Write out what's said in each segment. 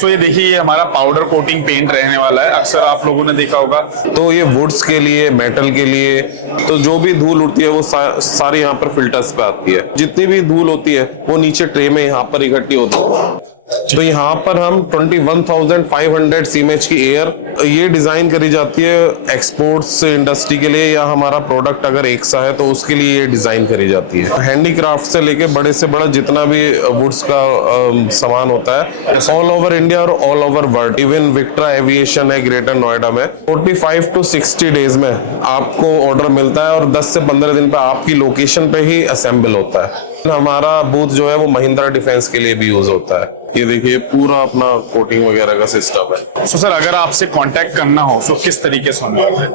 सो ये देखिए, ये हमारा पाउडर कोटिंग पेंट रहने वाला है। अक्सर आप लोगों ने देखा होगा। तो ये वुड्स के लिए, मेटल के लिए, तो जो भी धूल उड़ती है वो सारी यहाँ पर फिल्टर्स पे आती है। जितनी भी धूल होती है वो नीचे ट्रे में यहाँ पर इकट्ठी होती है। तो यहाँ पर हम 21,500 सीएमएच की एयर ये डिजाइन करी जाती है एक्सपोर्ट्स इंडस्ट्री के लिए, या हमारा प्रोडक्ट अगर एक सा है तो उसके लिए ये डिजाइन करी जाती है। हैंडीक्राफ्ट से लेके बड़े से बड़ा जितना भी वुड्स का सामान होता है, ऑल ओवर इंडिया और all over world. Even Vectra aviation है ग्रेटर नोएडा में, 45 to 60 डेज में आपको ऑर्डर मिलता है और 10 से 15 दिन पे आपकी लोकेशन पे ही असेंबल होता है। हमारा बूथ जो है वो महिंद्रा डिफेंस के लिए भी यूज होता है। ये देखिए पूरा अपना कोटिंग वगैरह का सिस्टम है। सो सर, अगर आपसे कांटेक्ट करना हो तो किस तरीके से होना है?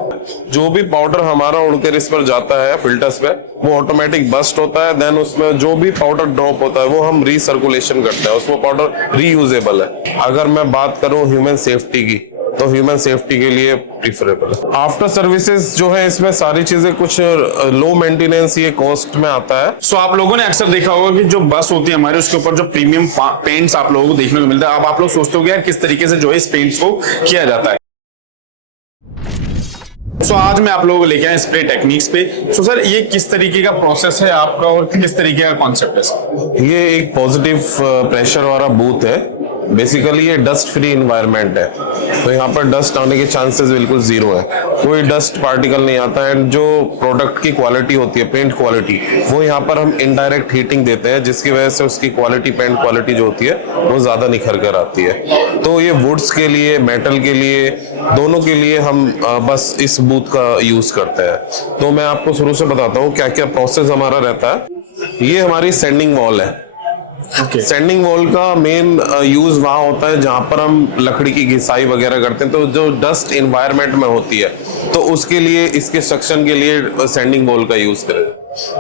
जो भी पाउडर हमारा उड़कर इस पर जाता है फिल्टर्स पे, वो ऑटोमेटिक बस्ट होता है। देन उसमें जो भी पाउडर ड्रॉप होता है वो हम रीसर्कुलेशन करते हैं, उसमें पाउडर रीयूजेबल है। अगर मैं बात करूं ह्यूमन सेफ्टी की, तो ह्यूमन सेफ्टी के लिए प्रीफरेबल है। आफ्टर सर्विसेज जो है इसमें सारी चीजें कुछ लो मेंटेनेंस ये कॉस्ट में आता है। सो आप लोगों ने अक्सर देखा होगा कि जो बस होती है हमारे, उसके ऊपर जो प्रीमियम पेंट्स आप लोगों को देखने को मिलता है। अब आप लोग सोचते हो यार किस तरीके से जो है इस पेंट्स को किया जाता है। सो आज मैं आप लोगों को लेके आया स्प्रे टेक्निक्स पे। सो सर, ये किस तरीके का प्रोसेस है आपका और किस तरीके का कॉन्सेप्ट है? ये एक पॉजिटिव प्रेशर वाला बूथ है। बेसिकली ये डस्ट फ्री इन्वायरमेंट है, तो यहाँ पर डस्ट आने के चांसेस बिल्कुल जीरो है। कोई डस्ट पार्टिकल नहीं आता है। जो प्रोडक्ट की क्वालिटी होती है, पेंट क्वालिटी, वो यहाँ पर हम इनडायरेक्ट हीटिंग देते हैं, जिसकी वजह से उसकी क्वालिटी, पेंट क्वालिटी जो होती है वो ज्यादा निखर कर आती है। तो ये वुड्स के लिए, मेटल के लिए, दोनों के लिए हम बस इस बूथ का यूज करते हैं। तो मैं आपको शुरू से बताता हूँ क्या क्या प्रोसेस हमारा रहता है। ये हमारी सेंडिंग वॉल है। सेंडिंग वॉल का मेन यूज वहां होता है जहां पर हम लकड़ी की घिसाई वगैरह करते हैं, तो जो डस्ट इन्वायरमेंट में होती है, तो उसके लिए, इसके सेक्शन के लिए सेंडिंग वॉल का यूज करें।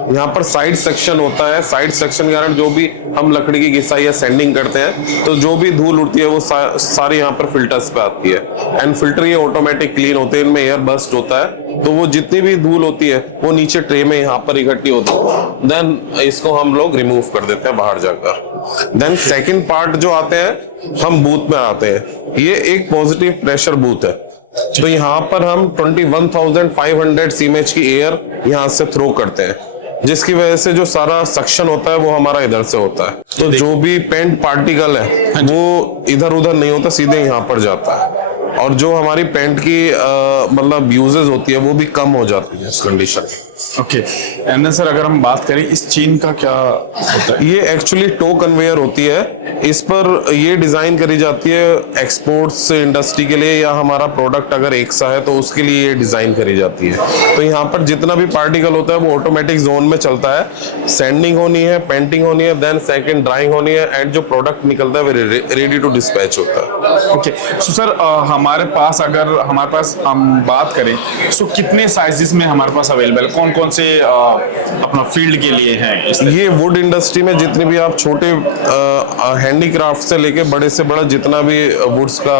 यहाँ पर साइड सेक्शन होता है। साइड सेक्शन के कारण जो भी हम लकड़ी की घिसाई या सेंडिंग करते हैं, तो जो भी धूल उड़ती है वो सारी यहाँ पर फिल्टर्स पे आती है। एंड फिल्टर ये ऑटोमेटिक क्लीन होते हैं, इनमें एयर बस्ट होता है, तो वो जितनी भी धूल होती है वो नीचे ट्रे में यहाँ पर इकट्ठी होती है। देन इसको हम लोग रिमूव कर देते हैं बाहर जाकर। देन सेकेंड पार्ट जो आते हैं, हम बूथ में आते हैं। ये एक पॉजिटिव प्रेशर बूथ है। तो यहाँ पर हम 21,500 सीएमएच की एयर यहाँ से थ्रो करते हैं, जिसकी वजह से जो सारा सक्शन होता है वो हमारा इधर से होता है। तो जो भी पेंट पार्टिकल है वो इधर उधर नहीं होता, सीधे यहाँ पर जाता है। और जो हमारी पेंट की मतलब यूजेस होती है वो भी कम हो जाती है इस कंडीशन। ओके, एंड सर अगर हम बात करें इस चेन का क्या होता है? ये एक्चुअली टो कन्वेयर होती है। इस पर ये डिजाइन करी जाती है एक्सपोर्ट्स इंडस्ट्री के लिए, या हमारा प्रोडक्ट अगर एक सा है तो उसके लिए ये डिजाइन करी जाती है। तो यहाँ पर जितना भी पार्टिकल होता है वो ऑटोमेटिक जोन में चलता है। सैंडिंग होनी है, पेंटिंग होनी है, देन सेकंड ड्राइंग होनी है, एंड जो प्रोडक्ट निकलता है वो रेडी टू डिस्पैच होता है। ओके, सो सर हमारे पास, अगर हमारे पास हम बात करें, सो कितने साइजेस में हमारे पास अवेलेबल, कौन कौन से अपना फील्ड के लिए हैं? ये वुड इंडस्ट्री में जितने भी आप छोटे हैंडीक्राफ्ट से लेके बड़े से बड़ा जितना भी वुड्स का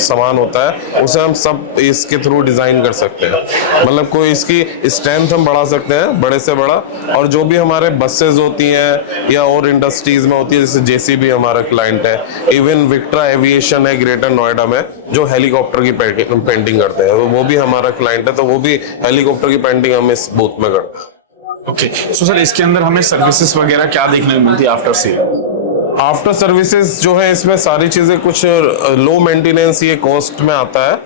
सामान होता है, उसे हम सब इसके थ्रू डिजाइन कर सकते हैं। मतलब कोई इसकी स्ट्रेंथ हम बढ़ा सकते हैं बड़े से बड़ा। और जो भी हमारे बसेस होती हैं या और इंडस्ट्रीज में होती है, जैसे जेसीबी हमारा क्लाइंट है, इवन विक्ट्रा एविएशन है ग्रेटर नोएडा में, जो हेलीकॉप्टर की पेंटिंग करते हैं, वो भी हमारा क्लाइंट है। तो वो भी हेलीकॉप्टर की पेंटिंग हम इस बूथ में करते हैं। ओके, सो सर इसके अंदर हमें सर्विसेज वगैरह क्या देखने को मिलती है आफ्टर सेल? आफ्टर सर्विसेज जो है इसमें सारी चीजें कुछ लो मेंटेनेंस ये कॉस्ट में आता है।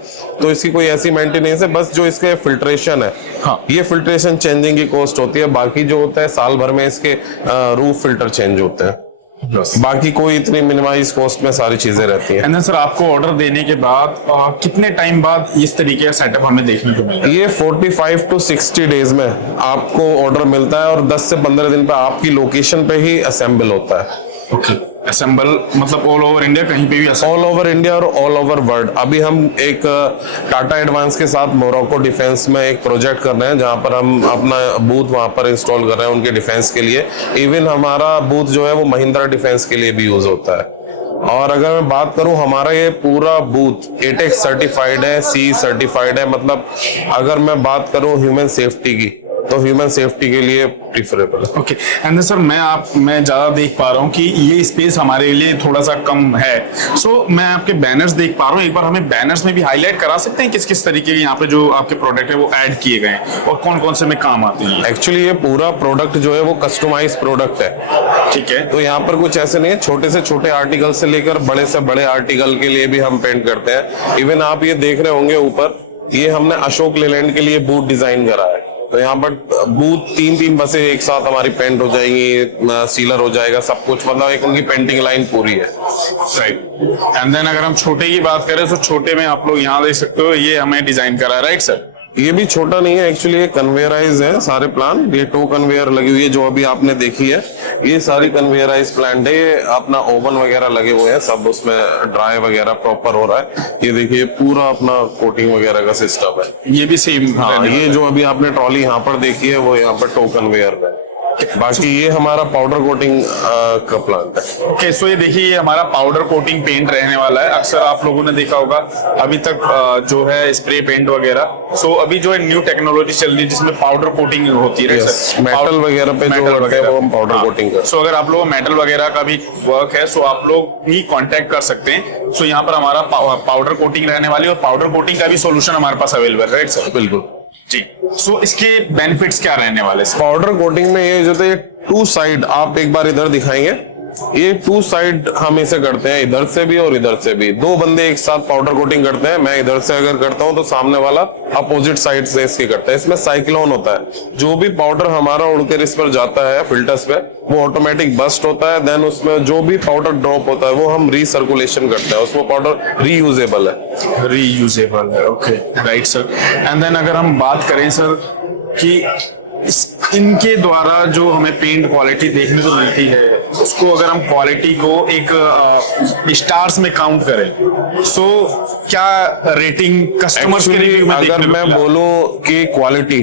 तो इसकी कोई ऐसी मेंटेनेंस है, बस जो इसके फिल्ट्रेशन है, हाँ, ये फिल्ट्रेशन चेंजिंग की कॉस्ट होती है। बाकी जो होता है साल भर में इसके रूफ फिल्टर चेंज होते हैं। बाकी कोई इतनी मिनिमाइज कॉस्ट में सारी चीजें रहती हैं। एंड देन सर आपको ऑर्डर देने के बाद कितने टाइम बाद इस तरीके का सेटअप हमें देखने को मिलता है? ये 45 to 60 डेज में आपको ऑर्डर मिलता है और 10 से 15 दिन पे आपकी लोकेशन पे ही असेंबल होता है। ओके, असेंबल मतलब ऑल ओवर इंडिया, कहीं पे भी? ऑल ओवर इंडिया और ऑल ओवर वर्ल्ड। अभी हम एक टाटा एडवांस के साथ मोरक्को डिफेंस में एक प्रोजेक्ट कर रहे हैं, जहां पर हम अपना बूथ वहां पर इंस्टॉल कर रहे हैं उनके डिफेंस के लिए। इवन हमारा बूथ जो है वो महिंद्रा डिफेंस के लिए भी यूज होता है। और अगर मैं बात करूं, हमारा ये पूरा बूथ एटेक्स सर्टिफाइड है, सी सर्टिफाइड है। मतलब अगर मैं बात करूं ह्यूमन सेफ्टी की, तो ह्यूमन सेफ्टी के लिए प्रीफरेबल है। ओके एंड सर मैं ज्यादा देख पा रहा हूँ कि ये स्पेस हमारे लिए थोड़ा सा कम है। सो मैं आपके बैनर्स देख पा रहा हूँ, एक बार हमें बैनर्स में भी हाईलाइट करा सकते हैं किस किस तरीके के यहाँ पे जो आपके प्रोडक्ट है वो ऐड किए गए हैं और कौन कौन से में काम आते हैं? एक्चुअली ये पूरा प्रोडक्ट जो है वो कस्टमाइज प्रोडक्ट है। ठीक है, तो यहाँ पर कुछ ऐसे नहीं है, छोटे से छोटे आर्टिकल से लेकर बड़े से बड़े आर्टिकल के लिए भी हम पेंट करते हैं। इवन आप ये देख रहे होंगे ऊपर, ये हमने अशोक लेलैंड के लिए बूथ डिजाइन करा है। तो यहाँ पर बूथ 3-3 बसें एक साथ हमारी पेंट हो जाएंगी, सीलर हो जाएगा, सब कुछ, मतलब एक उनकी पेंटिंग लाइन पूरी है। राइट। एंड देन अगर हम छोटे की बात करें तो छोटे में आप लोग यहाँ देख सकते हो, ये हमें डिजाइन करा है, राइट सर? ये भी छोटा नहीं है एक्चुअली, ये कन्वेयराइज है सारे प्लान। ये 2 कन्वेयर लगी हुई है जो अभी आपने देखी है, ये सारी कन्वेयराइज प्लांट है। ये अपना ओवन वगैरह लगे हुए हैं, सब उसमें ड्राई वगैरह प्रॉपर हो रहा है। ये देखिए पूरा अपना कोटिंग वगैरह का सिस्टम है। ये भी सेम? हाँ, ये जो अभी आपने ट्रॉली यहाँ पर देखी है वो यहाँ पर 2 कन्वेयर है। बाकी ये हमारा पाउडर कोटिंग का प्लांट है। ओके सो ये देखिए, ये हमारा पाउडर कोटिंग पेंट रहने वाला है। अक्सर आप लोगों ने देखा होगा अभी तक जो है स्प्रे पेंट वगैरह, सो अभी जो है न्यू टेक्नोलॉजी चल रही है जिसमें पाउडर कोटिंग होती है, सर? मेटल वगैरह पे जो वर्क है वो हम पाउडर कोटिंग कर। सो अगर आप लोग मेटल वगैरह का भी वर्क है सो आप लोग भी कांटेक्ट कर सकते हैं। सो यहाँ पर हमारा पाउडर कोटिंग रहने वाली है और पाउडर कोटिंग का भी सोल्यूशन हमारे पास अवेलेबल है, राइट सर? बिल्कुल जी। सो इसके बेनिफिट्स क्या रहने वाले सर? पाउडर कोटिंग में ये जो है 2 साइड, आप एक बार इधर दिखाएंगे, ये 2 साइड हम इसे करते हैं, इधर से भी और इधर से भी। 2 बंदे एक साथ पाउडर कोटिंग करते हैं। मैं इधर से अगर करता हूं तो सामने वाला अपोजिट साइड से इसकी करता है। इसमें साइक्लोन होता है, जो भी पाउडर हमारा उड़कर इस पर जाता है फिल्टर्स पे वो ऑटोमेटिक बस्ट होता है। देन उसमें जो भी पाउडर ड्रॉप होता है वो हम रीसर्कुलेशन करते हैं, उसमें पाउडर रीयूजेबल है। रीयूजेबल है, okay right sir. And then अगर हम बात करें सर कि इनके द्वारा जो हमें पेंट क्वालिटी देखने को मिलती है, उसको अगर हम क्वालिटी को एक स्टार्स में काउंट करें, सो क्या रेटिंग कस्टमर्स के रिव्यू में अगर मैं बोलूं कि क्वालिटी,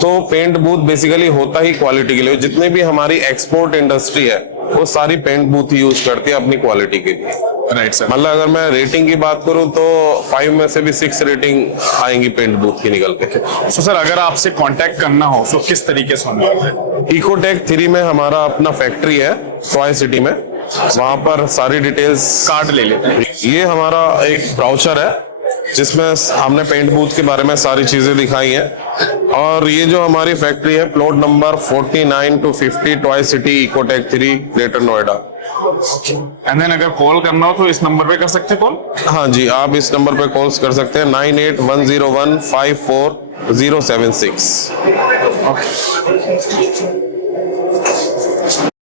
तो पेंट बूथ बेसिकली होता ही क्वालिटी के लिए। जितने भी हमारी एक्सपोर्ट इंडस्ट्री है वो सारी पेंट बूथ ही यूज करती है अपनी क्वालिटी के लिए, राइट सर? मतलब अगर मैं रेटिंग की बात करूं तो 5 में से भी 6 रेटिंग आएंगी पेंट बूथ की निकल के। सो सर अगर आपसे कांटेक्ट करना हो तो किस तरीके से होना? इकोटेक 3 में हमारा अपना फैक्ट्री है टॉय सिटी में, वहां पर सारी डिटेल्स कार्ड ले लेते हैं। ये हमारा एक ब्राउचर है जिसमें हमने पेंट बूथ के बारे में सारी चीजें दिखाई हैं। और ये जो हमारी फैक्ट्री है, plot number 49 to 50 Toy City Ecotech 3 Greater Noida. And then अगर कॉल करना हो तो इस नंबर पे कर सकते हैं कॉल? हाँ जी, आप इस नंबर पे कॉल्स कर सकते हैं 9810154076।